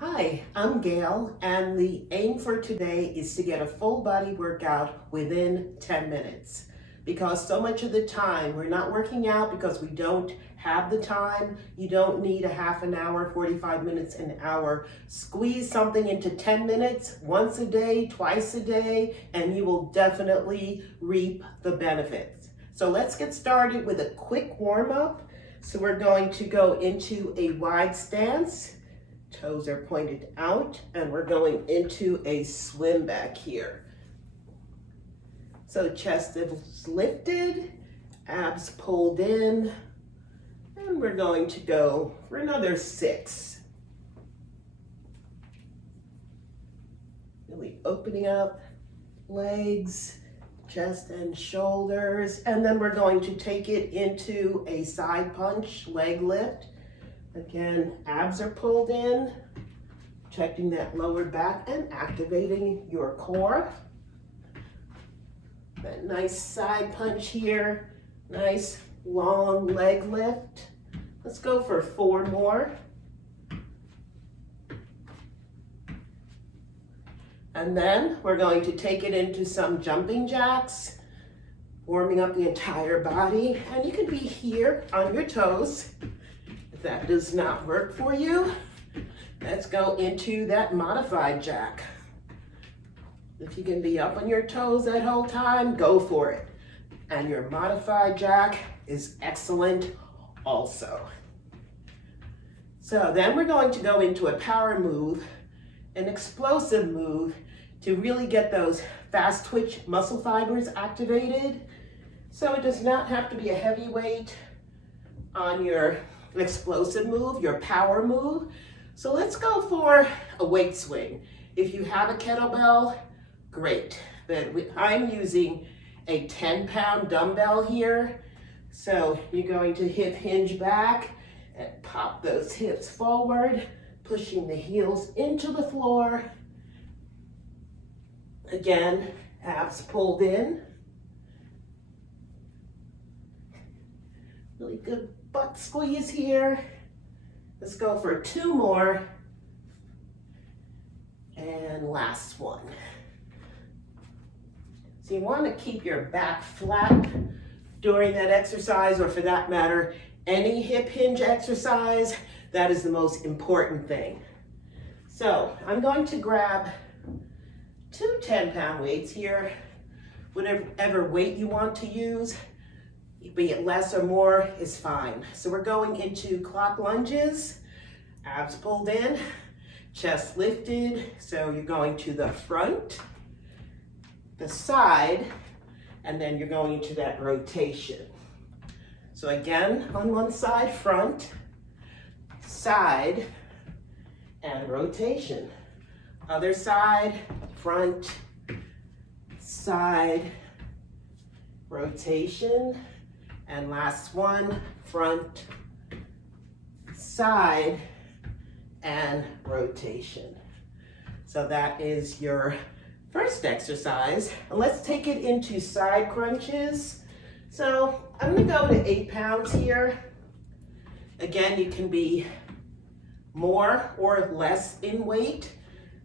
Hi, I'm Gail, and the aim for today is to get a full body workout within 10 minutes. Because so much of the time we're not working out because we don't have the time. You don't need a half an hour, 45 minutes, an hour. Squeeze something into 10 minutes, once a day, twice a day, and you will definitely reap the benefits. So let's get started with a quick warm up. So we're going to go into a wide stance. Toes are pointed out, and we're going into a swim back here. So chest is lifted, abs pulled in, and we're going to go for another 6. Really opening up legs, chest and shoulders, and then we're going to take it into a side punch, leg lift. Again, abs are pulled in, protecting that lower back and activating your core. That nice side punch here, nice long leg lift. Let's go for 4 more. And then we're going to take it into some jumping jacks, warming up the entire body. And you can be here on your toes. If that does not work for you, let's go into that modified jack. If you can be up on your toes that whole time, go for it. And your modified jack is excellent also. So then we're going to go into a power move, an explosive move to really get those fast twitch muscle fibers activated. So it does not have to be a heavy weight on your explosive move, your power move. So let's go for a weight swing. If you have a kettlebell, great. But I'm using a 10-pound dumbbell here. So you're going to hip hinge back and pop those hips forward, pushing the heels into the floor. Again, abs pulled in. Really good butt squeeze here. Let's go for 2 more. And last one. So you want to keep your back flat during that exercise, or for that matter, any hip hinge exercise. That is the most important thing. So I'm going to grab 2 10-pound weights here, whatever weight you want to use. Be it less or more is fine. So we're going into clock lunges, abs pulled in, chest lifted. So you're going to the front, the side, and then you're going into that rotation. So again, on one side, front, side, and rotation. Other side, front, side, rotation. And last one, front, side, and rotation. So that is your first exercise. And let's take it into side crunches. So I'm gonna go to 8 pounds here. Again, you can be more or less in weight.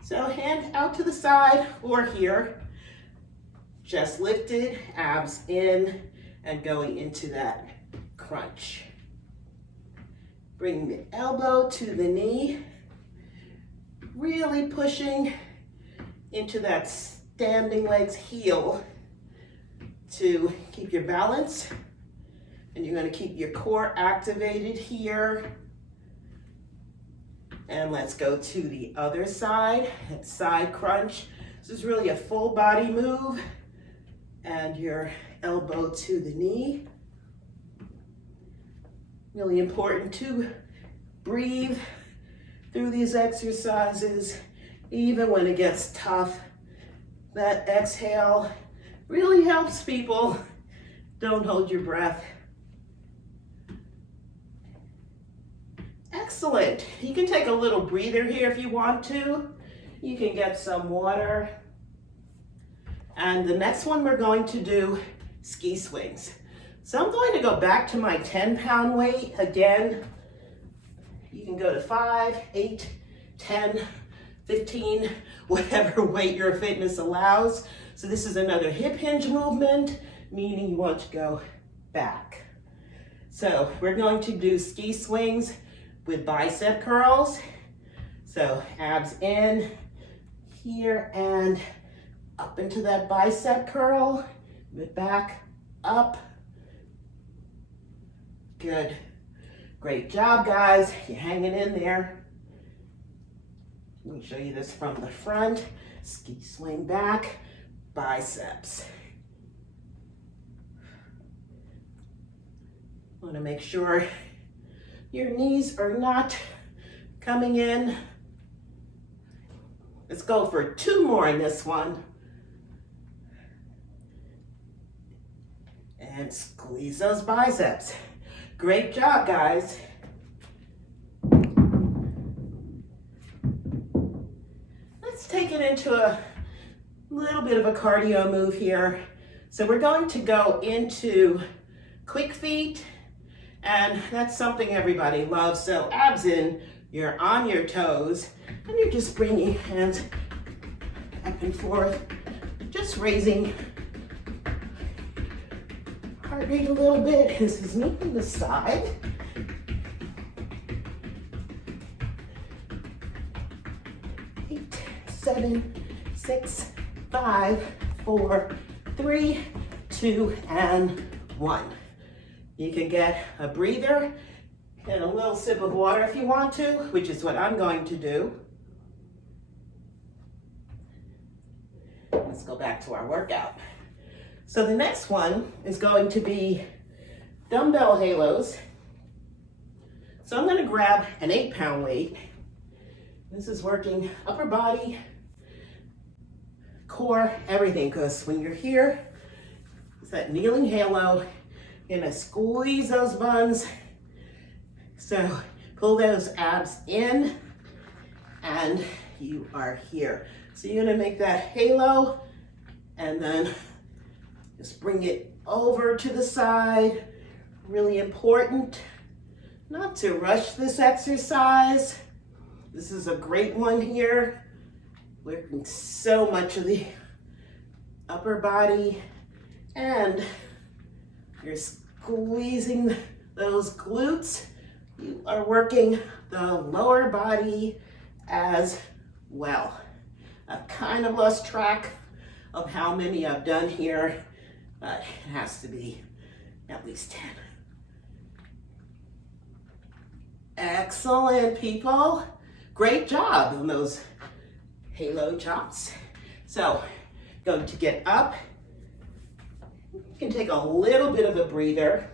So hand out to the side or here. Chest lifted, abs in, and going into that crunch. Bring the elbow to the knee, really pushing into that standing legs heel to keep your balance. And you're going to keep your core activated here. And let's go to the other side, that side crunch. This is really a full body move. And your elbow to the knee. Really important to breathe through these exercises, even when it gets tough. That exhale really helps people. Don't hold your breath. Excellent. You can take a little breather here if you want to. You can get some water. And the next one we're going to do ski swings. So I'm going to go back to my 10-pound weight. Again, you can go to 5, 8, 10, 15, whatever weight your fitness allows. So this is another hip hinge movement, meaning you want to go back. So we're going to do ski swings with bicep curls. So abs in, here, and up into that bicep curl, mid back, up. Good. Great job, guys. You're hanging in there. Let me show you this from the front. Ski swing back, biceps. Want to make sure your knees are not coming in. Let's go for 2 more in this one. And squeeze those biceps. Great job, guys. Let's take it into a little bit of a cardio move here. So we're going to go into quick feet, and that's something everybody loves. So abs in, you're on your toes, and you're just bringing hands back and forth, just raising heart rate a little bit. This is me from the side. Eight, 7, 6, 5, 4, 3, 2, and 1. You can get a breather and a little sip of water if you want to, which is what I'm going to do. Let's go back to our workout. So the next one is going to be dumbbell halos. So I'm going to grab an 8-pound weight. This is working upper body, core, everything, because when you're here, it's that kneeling halo. You're going to squeeze those buns. So pull those abs in, and you are here. So you're going to make that halo, and then just bring it over to the side. Really important not to rush this exercise. This is a great one here. Working so much of the upper body, and you're squeezing those glutes. You are working the lower body as well. I've kind of lost track of how many I've done here, but it has to be at least 10. Excellent, people. Great job on those halo chops. So, going to get up. You can take a little bit of a breather.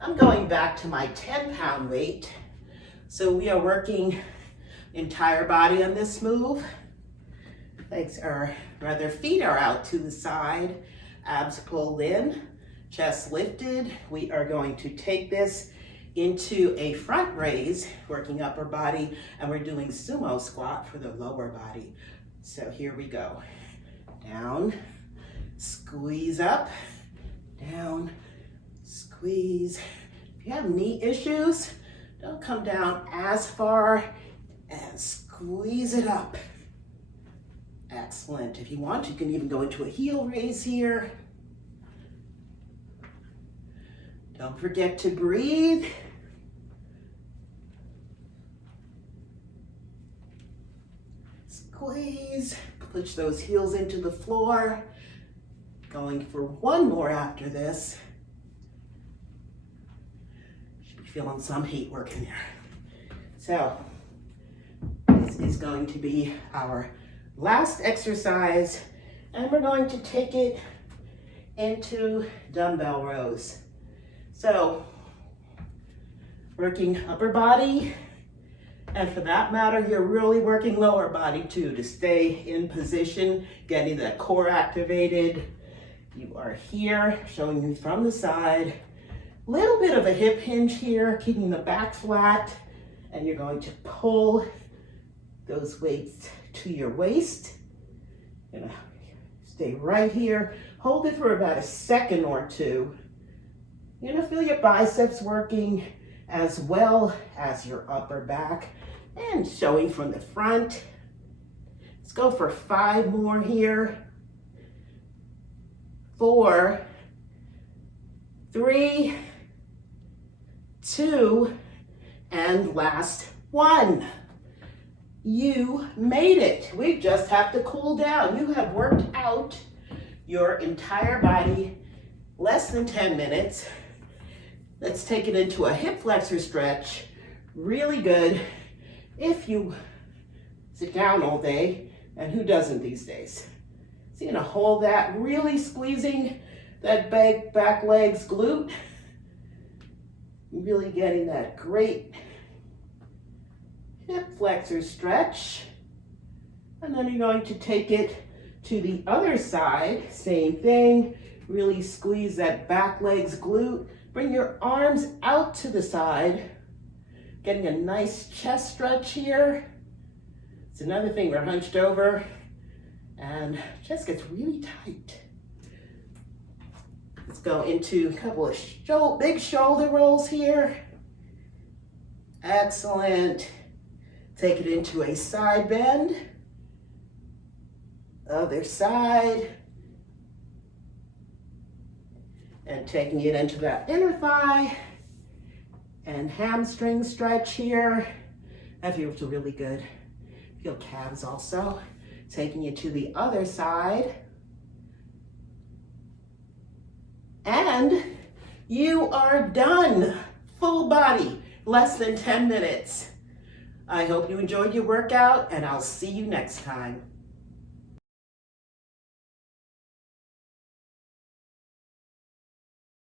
I'm going back to my 10-pound weight. So we are working entire body on this move. Legs are, rather feet are out to the side, abs pulled in, chest lifted. We are going to take this into a front raise, working upper body, and we're doing sumo squat for the lower body. So here we go. Down, squeeze up, down, squeeze. If you have knee issues, don't come down as far, and squeeze it up. Excellent. If you want, you can even go into a heel raise here. Don't forget to breathe. Squeeze, push those heels into the floor. Going for 1 more after this. Should be feeling some heat working there. So, this is going to be our last exercise, and we're going to take it into dumbbell rows. So, working upper body, and for that matter, you're really working lower body too, to stay in position, getting that core activated. You are here, showing you from the side. Little bit of a hip hinge here, keeping the back flat, and you're going to pull those weights to your waist. You're gonna stay right here. Hold it for about a second or two. You're gonna feel your biceps working as well as your upper back. And showing from the front. Let's go for 5 more here. 4, 3, 2, and last 1. You made it. We just have to cool down. You have worked out your entire body less than 10 minutes. Let's take it into a hip flexor stretch. Really good if you sit down all day, and who doesn't these days? So you're gonna hold that, really squeezing that back legs glute. Really getting that great hip flexor stretch. And then you're going to take it to the other side, same thing. Really squeeze that back legs glute. Bring your arms out to the side. Getting a nice chest stretch here. It's another thing, we're hunched over and chest gets really tight. Let's go into a couple of big shoulder rolls here. Excellent. Take it into a side bend. Other side. And taking it into that inner thigh. And hamstring stretch here. That feels really good. Feel calves also. Taking it to the other side. And you are done. Full body, less than 10 minutes. I hope you enjoyed your workout, and I'll see you next time.